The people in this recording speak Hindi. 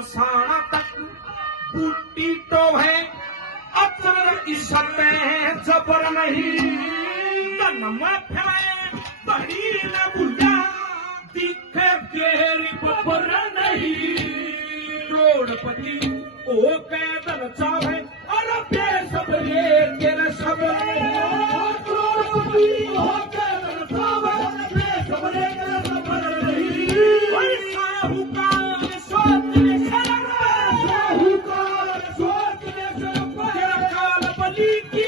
बरसाना तक बूटी तो है अचर इज्जत जबर नहीं तनमा फैलाए बड़ी न बुझा दिखे तेरी बबर नहीं करोड़पति ओ पैदल चाहे और बेसबरे तेरा सब करोड़पति ओ पैदल चाहे बेसबरे तेरा सबर नहीं साहूकार सोचने साहूकार सोचने तेरा काल बली की